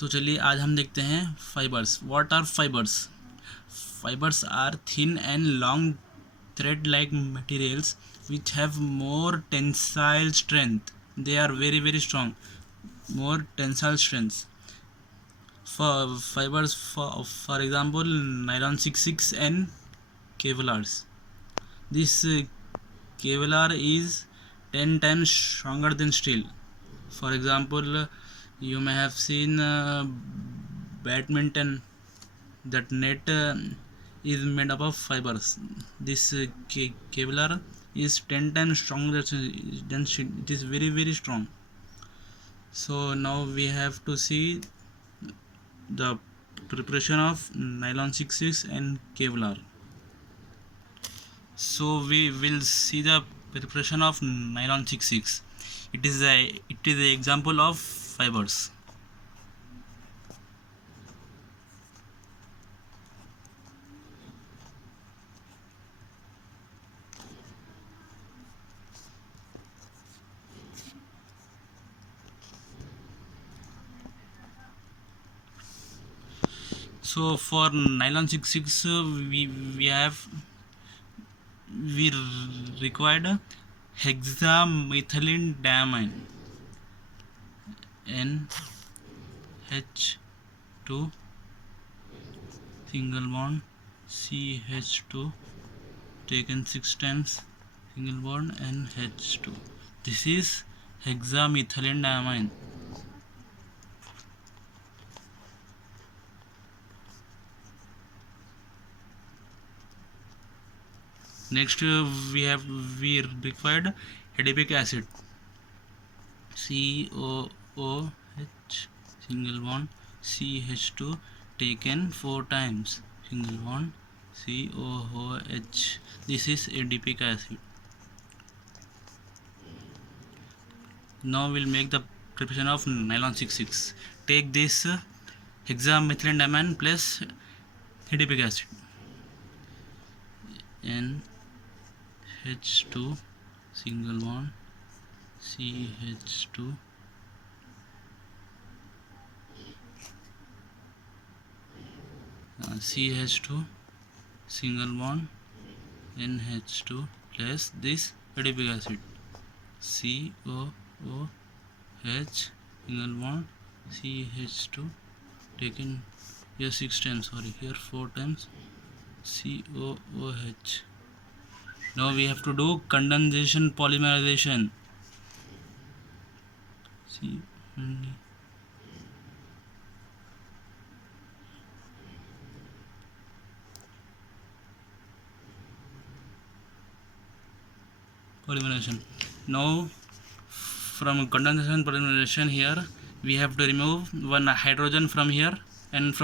तो चलिए आज हम देखते हैं fibres. What are fibres? Fibers are thin and long thread-like materials which have more tensile strength. They are very very strong, more tensile strength. For fibers, for example, nylon 66 and Kevlars. This Kevlar is 10 times stronger than steel. For example, you may have seen badminton, that net is made up of fibers. This Kevlar is 10 times stronger than steel. It is very very strong. So now we have to see the preparation of nylon 66 and Kevlar. So we will see the preparation of nylon 66. It is a example of fibers. So for nylon 66 we required hexamethylene diamine NH2 single bond CH2 taken 6 times single bond NH2. This is hexamethylene diamine. Next we required adipic acid COOH single bond CH2 taken 4 times single bond COOH. This is adipic acid. Now we'll make the preparation of nylon 66. Take this hexamethylene diamine plus adipic acid NH2 single bond CH2 CH2 single bond NH2 plus this adipic acid COOH single bond CH2 taken here 6 times, sorry, here 4 times COOH. Now we have to do condensation polymerization. Polymerization. Now from condensation polymerization, here we have to remove one hydrogen from here and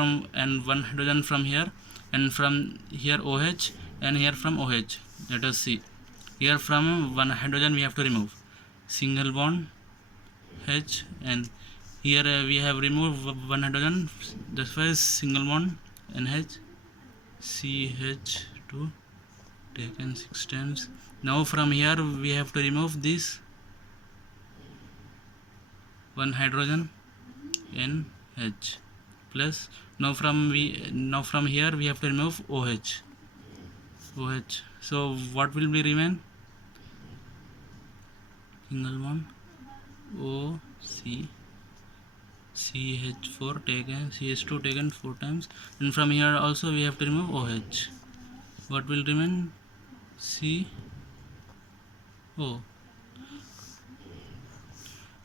one hydrogen from here, and from here OH, and here from OH. Let us see. Here from one hydrogen we have to remove single bond H, and here we have removed one hydrogen, that's why single bond NH CH2 taken 6 times. Now from here we have to remove this one hydrogen NH plus. Now from here we have to remove OH. So what will be remain? Single bond OC CH4 taken, CH2 taken 4 times, and from here also we have to remove OH. What will remain? CO.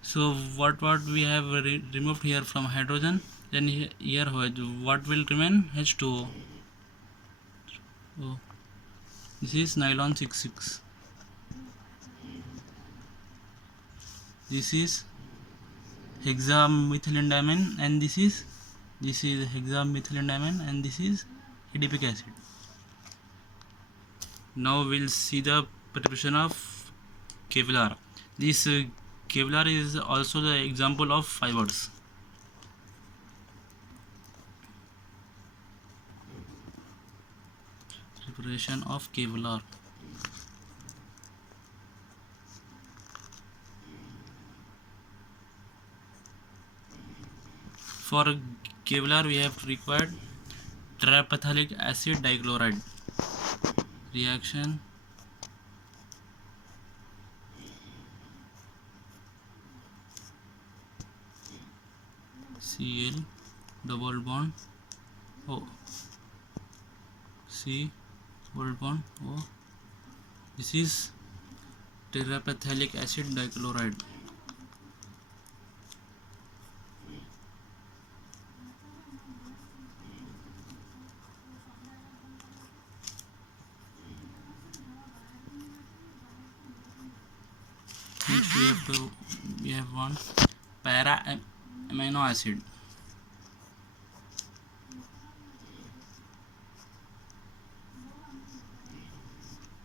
So what we have removed here from hydrogen, then here OH. What will remain? H2O. This is nylon 66. This is hexamethylene diamine, and this is hexamethylene diamine, and this is adipic acid. Now we'll see the preparation of Kevlar. This Kevlar is also the example of fibers. Preparation of Kevlar. For Kevlar we have required terephthalic acid dichloride reaction. Cl double bond O, C double bond O. This is terephthalic acid dichloride. Next we have one para amino acid.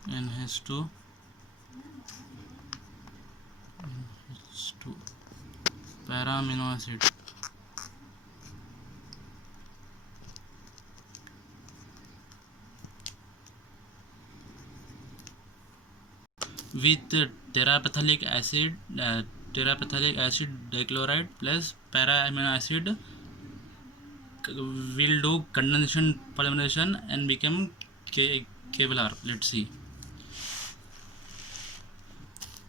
NH2 para amino acid. With terephthalic acid dichloride plus para amino acid will do condensation polymerization and become Kevlar. Let's see.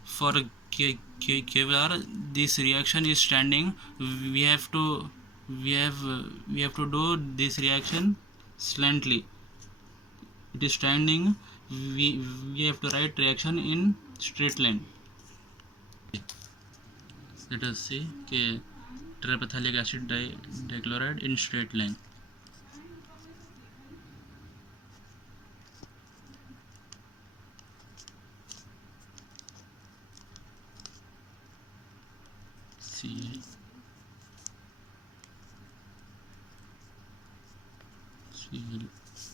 For Kevlar, this reaction is standing. We have to do this reaction slantly. It is standing. We have to write reaction in straight line. Let us see terephthalic acid dichloride in straight line. Cl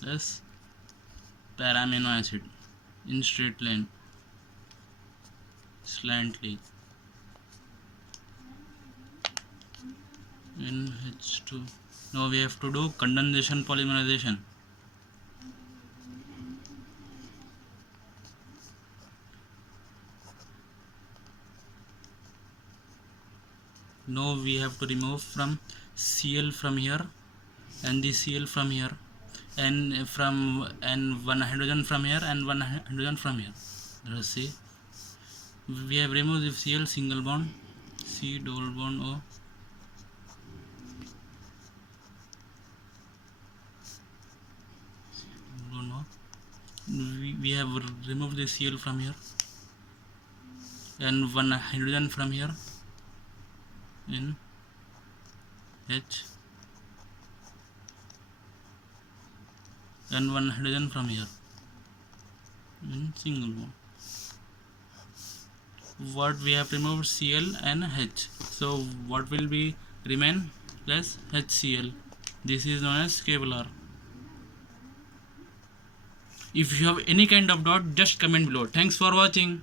plus para amino acid in straight line slantly. NH2. Now we have to do condensation polymerization. Now we have to remove from Cl from here and the Cl from here and one hydrogen from here and one hydrogen from here. Let us see. We have removed the Cl single bond, C double bond O. We have removed the Cl from here and one hydrogen from here in H and one hydrogen from here in single bond. What we have removed Cl and H, so what will be remain? Plus HCl. This is known as Kevlar. If you have any kind of doubt, just comment below. Thanks for watching.